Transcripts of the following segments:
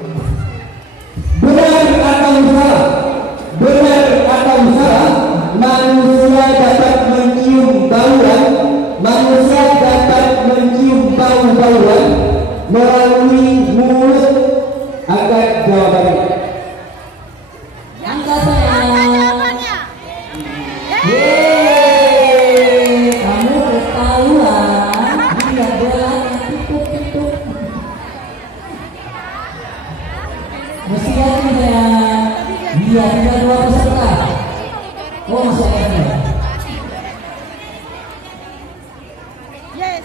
Benar atau salah? Benar atau salah? Manusia dapat mencium bauan. Manusia dapat mencium bau-bauan melalui mulut. Angkat jawabannya. Angkat jawabannya. Yeay, kamu ketahuan. Dia bolanya tutup-tutup. Mesti yakin ya. Iya, tinggal 2 peserta. Oh, masih ada.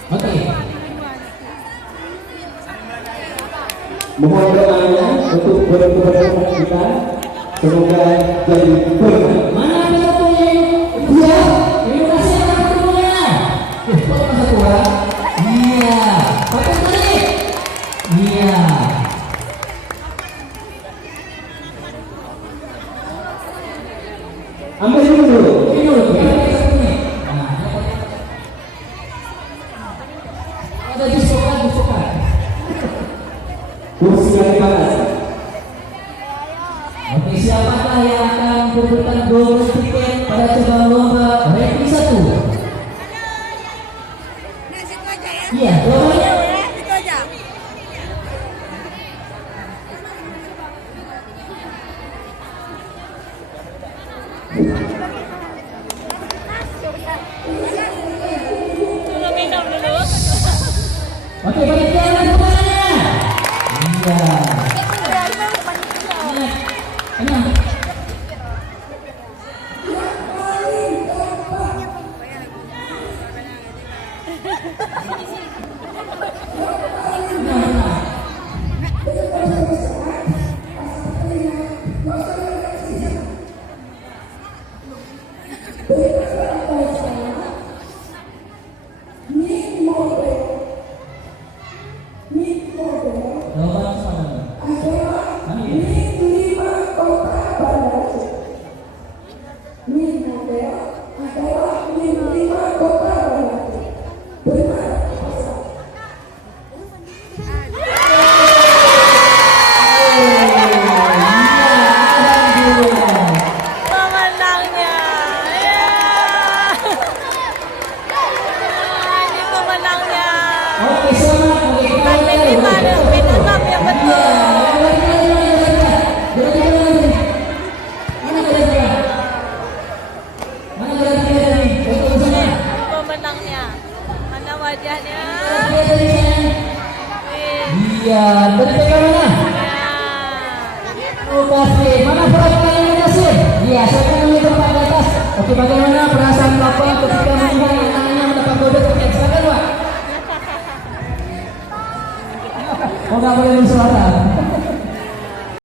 Oke. Mohon doanya untuk benar-benar kita semoga jadi berkah. Mana ada satu yang dua? Terima kasih anak semuanya. Kok masa tua? Iya. Pakai tadi. Iya. Ambil ini dulu. Ini dulu. Kita pakai satu nih. Nah, ada diskokan. Kursi yang panas. Oke, siapakah yang akan berbutkan gol tiket pada cabang lomba ranking 1? Iya, jawabannya Itu aja. Tunggu minum dulu. oke, panitia semuanya. Iya. Enak. Jawaban sama. Pemenangnya. Ya. Ini pemenangnya. Oke, selamat. Oke, kita Pin 5 ada pin 6 yang betul. Pemenangnya. Mana wajahnya? Iya, dari pegang mana? Ya. Oh, kasih. Mana perhatian yang kasih? Iya, saya akan meminta Pak di atas. Oke, bagaimana perasaan Bapak ketika melihat anaknya mendapat kode tiket? Silakan, Pak. Oh, nggak boleh bersuara.